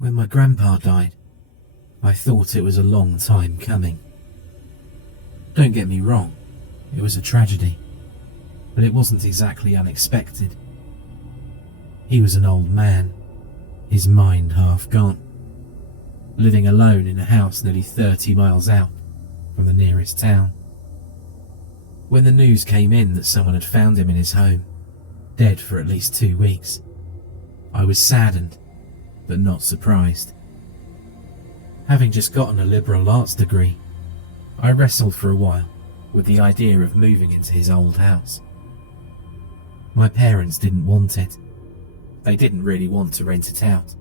When my grandpa died, I thought it was a long time coming. Don't get me wrong, it was a tragedy, but it wasn't exactly unexpected. He was an old man, his mind half gone, living alone in a house nearly 30 miles out from the nearest town. When the news came in that someone had found him in his home, dead for at least 2 weeks, I was saddened, but not surprised. Having just gotten a liberal arts degree, I wrestled for a while with the idea of moving into his old house. My parents didn't want it. They didn't really want to rent it out,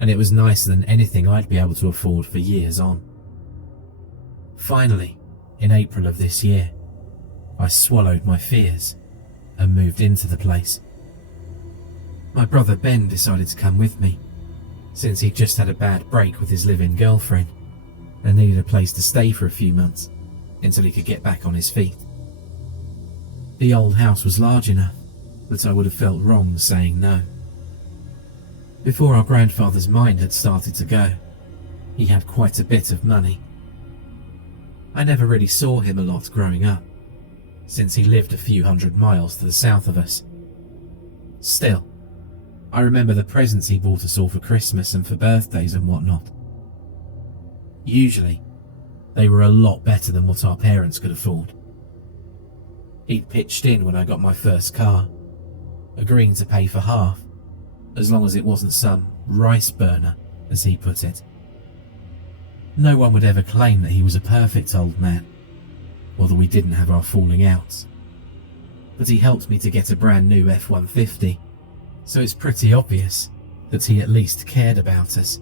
and it was nicer than anything I'd be able to afford for years on. Finally, in April of this year, I swallowed my fears and moved into the place. My brother Ben decided to come with me, since he'd just had a bad break with his live-in girlfriend and needed a place to stay for a few months until he could get back on his feet. The old house was large enough that I would have felt wrong saying no. Before our grandfather's mind had started to go, he had quite a bit of money. I never really saw him a lot growing up, since he lived a few hundred miles to the south of us. Still, I remember the presents he bought us all for Christmas and for birthdays and whatnot. Usually, they were a lot better than what our parents could afford. He'd pitched in when I got my first car, agreeing to pay for half, as long as it wasn't some rice burner, as he put it. No one would ever claim that he was a perfect old man, or that we didn't have our falling outs. But he helped me to get a brand new F-150, so it's pretty obvious that he at least cared about us.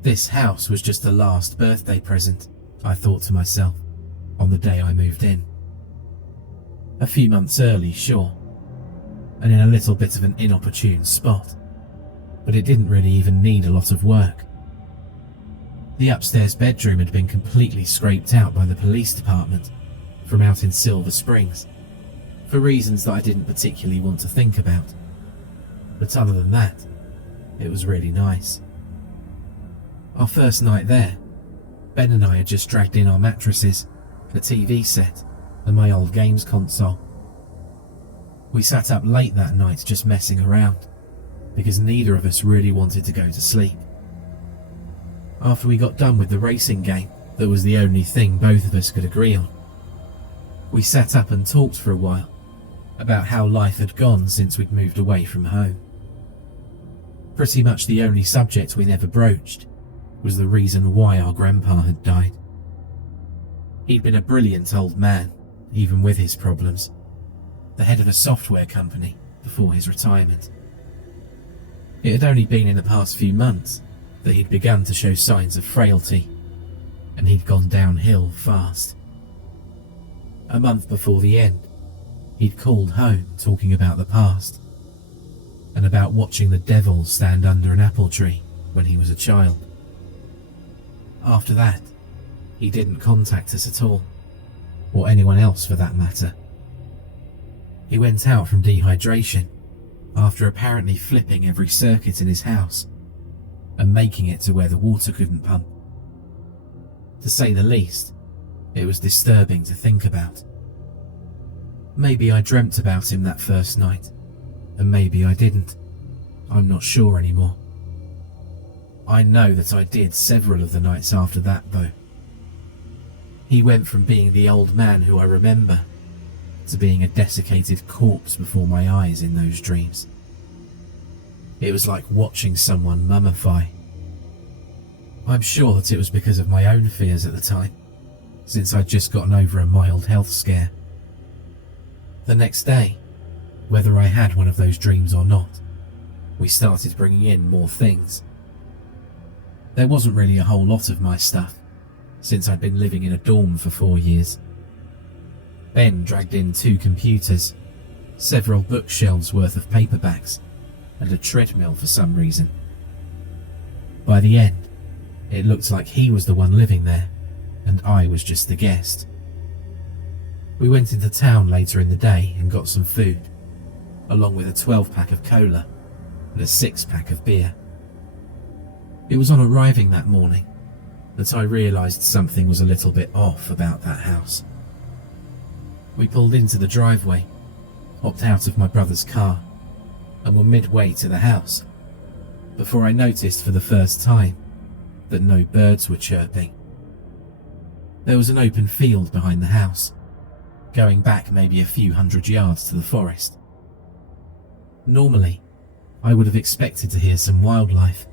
This house was just a last birthday present, I thought to myself, on the day I moved in. A few months early, sure, and in a little bit of an inopportune spot, but it didn't really even need a lot of work. The upstairs bedroom had been completely scraped out by the police department from out in Silver Springs, for reasons that I didn't particularly want to think about. But other than that, it was really nice. Our first night there, Ben and I had just dragged in our mattresses, a TV set, and my old games console. We sat up late that night just messing around, because neither of us really wanted to go to sleep. After we got done with the racing game, that was the only thing both of us could agree on, we sat up and talked for a while about how life had gone since we'd moved away from home. Pretty much the only subject we never broached was the reason why our grandpa had died. He'd been a brilliant old man, even with his problems, the head of a software company before his retirement. It had only been in the past few months that he'd begun to show signs of frailty, and he'd gone downhill fast. A month before the end, he'd called home talking about the past, and about watching the devil stand under an apple tree when he was a child. After that, he didn't contact us at all, or anyone else for that matter. He went out from dehydration after apparently flipping every circuit in his house and making it to where the water couldn't pump. To say the least, it was disturbing to think about. Maybe I dreamt about him that first night, and maybe I didn't. I'm not sure anymore. I know that I did several of the nights after that, though. He went from being the old man who I remember to being a desiccated corpse before my eyes in those dreams. It was like watching someone mummify. I'm sure that it was because of my own fears at the time, since I'd just gotten over a mild health scare. The next day, whether I had one of those dreams or not, we started bringing in more things. There wasn't really a whole lot of my stuff, since I'd been living in a dorm for 4 years. Ben dragged in 2 computers, several bookshelves worth of paperbacks, and a treadmill for some reason. By the end, it looked like he was the one living there, and I was just the guest. We went into town later in the day and got some food, along with a 12-pack of cola and a 6-pack of beer. It was on arriving that morning that I realised something was a little bit off about that house. We pulled into the driveway, hopped out of my brother's car, and were midway to the house before I noticed for the first time that no birds were chirping. There was an open field behind the house, going back maybe a few hundred yards to the forest. Normally, I would have expected to hear some wildlife,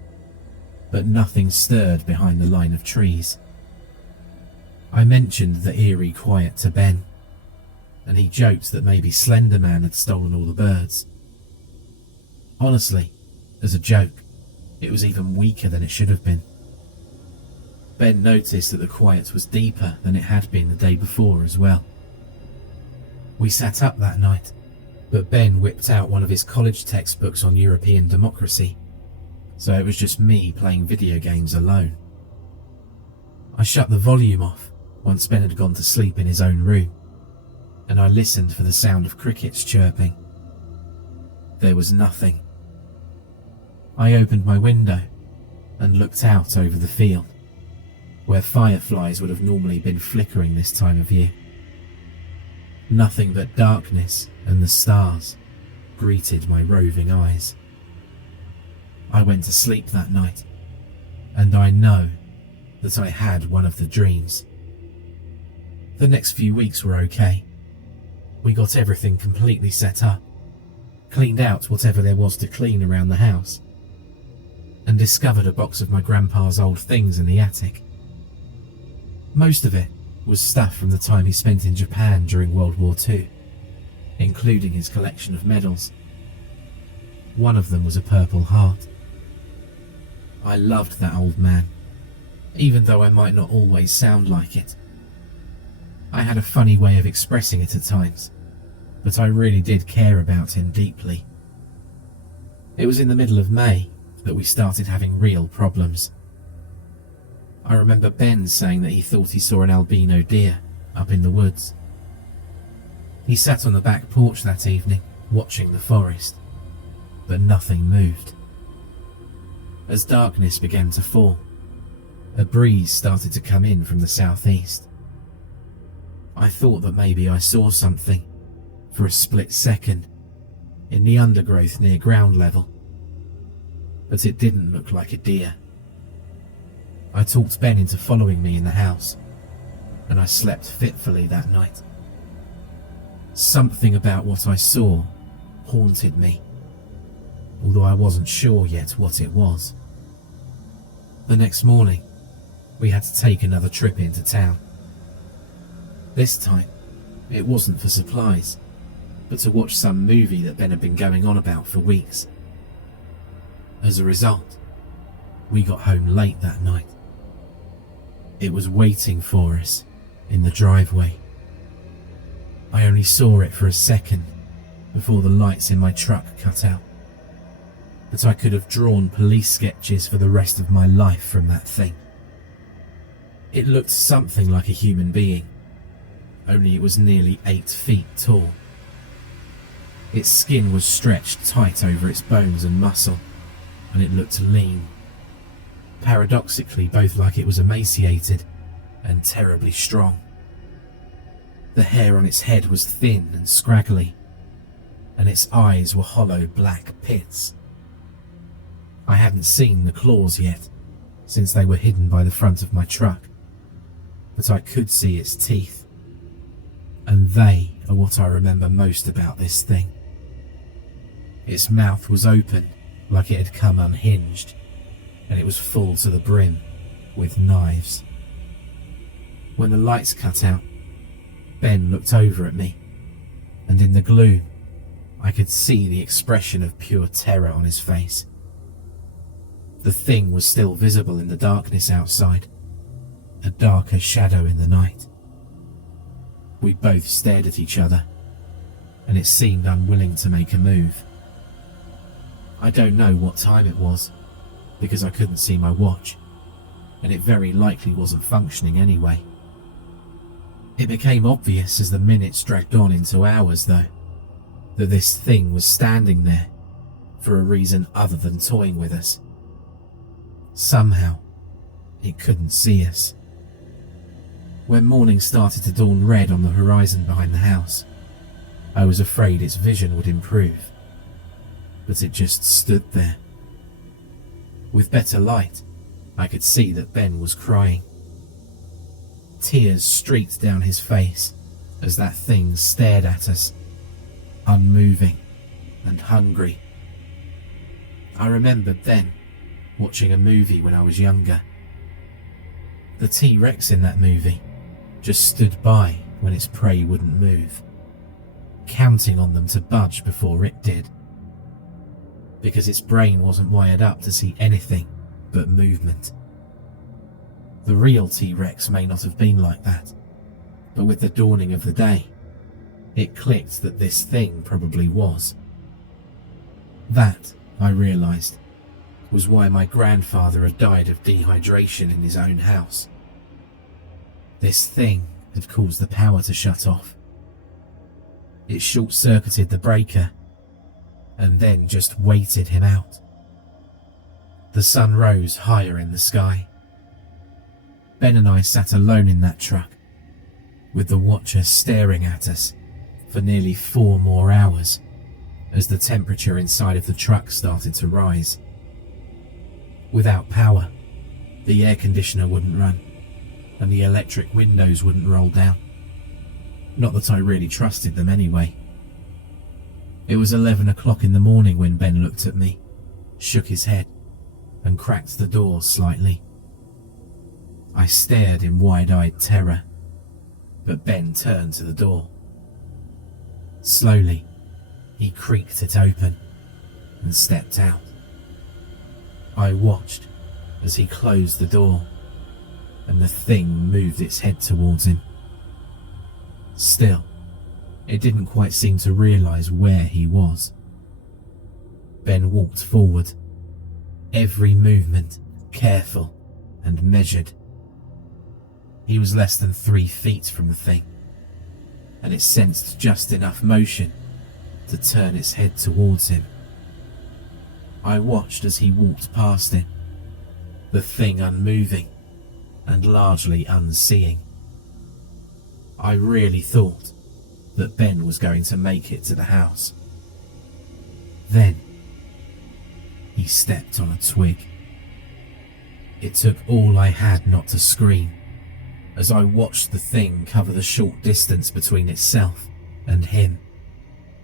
but nothing stirred behind the line of trees. I mentioned the eerie quiet to Ben, and he joked that maybe Slender Man had stolen all the birds. Honestly, as a joke, it was even weaker than it should have been. Ben noticed that the quiet was deeper than it had been the day before as well. We sat up that night, but Ben whipped out one of his college textbooks on European democracy, so it was just me playing video games alone. I shut the volume off once Ben had gone to sleep in his own room, and I listened for the sound of crickets chirping. There was nothing. I opened my window and looked out over the field, where fireflies would have normally been flickering this time of year. Nothing but darkness and the stars greeted my roving eyes. I went to sleep that night, and I know that I had one of the dreams. The next few weeks were okay. We got everything completely set up, cleaned out whatever there was to clean around the house, and discovered a box of my grandpa's old things in the attic. Most of it was stuff from the time he spent in Japan during World War II, including his collection of medals. One of them was a Purple Heart. I loved that old man, even though I might not always sound like it. I had a funny way of expressing it at times, but I really did care about him deeply. It was in the middle of May that we started having real problems. I remember Ben saying that he thought he saw an albino deer up in the woods. He sat on the back porch that evening, watching the forest, but nothing moved. As darkness began to fall, a breeze started to come in from the southeast. I thought that maybe I saw something, for a split second, in the undergrowth near ground level, but it didn't look like a deer. I talked Ben into following me in the house, and I slept fitfully that night. Something about what I saw haunted me, although I wasn't sure yet what it was. The next morning, we had to take another trip into town. This time, it wasn't for supplies, but to watch some movie that Ben had been going on about for weeks. As a result, we got home late that night. It was waiting for us in the driveway. I only saw it for a second before the lights in my truck cut out, but I could have drawn police sketches for the rest of my life from that thing. It looked something like a human being, only it was nearly 8 feet tall. Its skin was stretched tight over its bones and muscle, and it looked lean. Paradoxically, both like it was emaciated and terribly strong. The hair on its head was thin and scraggly, and its eyes were hollow black pits. I hadn't seen the claws yet, since they were hidden by the front of my truck, but I could see its teeth, and they are what I remember most about this thing. Its mouth was open like it had come unhinged, and it was full to the brim with knives. When the lights cut out, Ben looked over at me, and in the gloom, I could see the expression of pure terror on his face. The thing was still visible in the darkness outside, a darker shadow in the night. We both stared at each other, and it seemed unwilling to make a move. I don't know what time it was, because I couldn't see my watch, and it very likely wasn't functioning anyway. It became obvious as the minutes dragged on into hours, though, that this thing was standing there for a reason other than toying with us. Somehow, it couldn't see us. When morning started to dawn red on the horizon behind the house, I was afraid its vision would improve, but it just stood there. With better light, I could see that Ben was crying. Tears streaked down his face as that thing stared at us, unmoving and hungry. I remembered then watching a movie when I was younger. The T-Rex in that movie just stood by when its prey wouldn't move, counting on them to budge before it did, because its brain wasn't wired up to see anything but movement. The real T-Rex may not have been like that, but with the dawning of the day, it clicked that this thing probably was. That, I realised, was why my grandfather had died of dehydration in his own house. This thing had caused the power to shut off. It short-circuited the breaker and then just waited him out. The sun rose higher in the sky. Ben and I sat alone in that truck, with the watcher staring at us for nearly 4 more hours as the temperature inside of the truck started to rise. Without power, the air conditioner wouldn't run, and the electric windows wouldn't roll down. Not that I really trusted them anyway. It was 11 o'clock in the morning when Ben looked at me, shook his head, and cracked the door slightly. I stared in wide-eyed terror, but Ben turned to the door. Slowly, he creaked it open and stepped out. I watched as he closed the door, and the thing moved its head towards him. Still, it didn't quite seem to realise where he was. Ben walked forward, every movement careful and measured. He was less than 3 feet from the thing, and it sensed just enough motion to turn its head towards him. I watched as he walked past it, the thing unmoving and largely unseeing. I really thought that Ben was going to make it to the house. Then, he stepped on a twig. It took all I had not to scream as I watched the thing cover the short distance between itself and him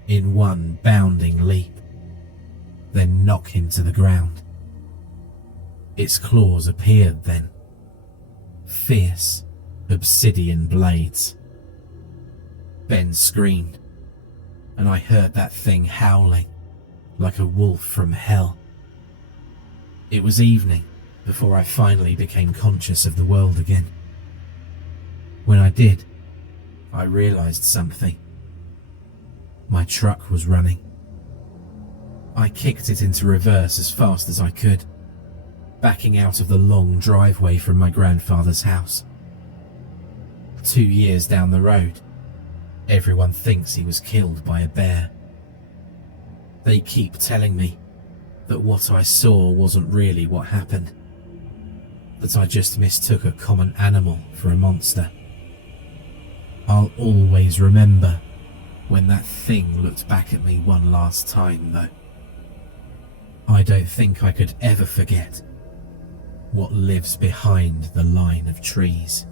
in one bounding leap, then knock him to the ground. Its claws appeared then, fierce obsidian blades. Ben screamed, and I heard that thing howling like a wolf from hell. It was evening before I finally became conscious of the world again. When I did, I realised something. My truck was running. I kicked it into reverse as fast as I could, backing out of the long driveway from my grandfather's house. 2 years down the road, everyone thinks he was killed by a bear. They keep telling me that what I saw wasn't really what happened, that I just mistook a common animal for a monster. I'll always remember when that thing looked back at me one last time, though. I don't think I could ever forget what lives behind the line of trees.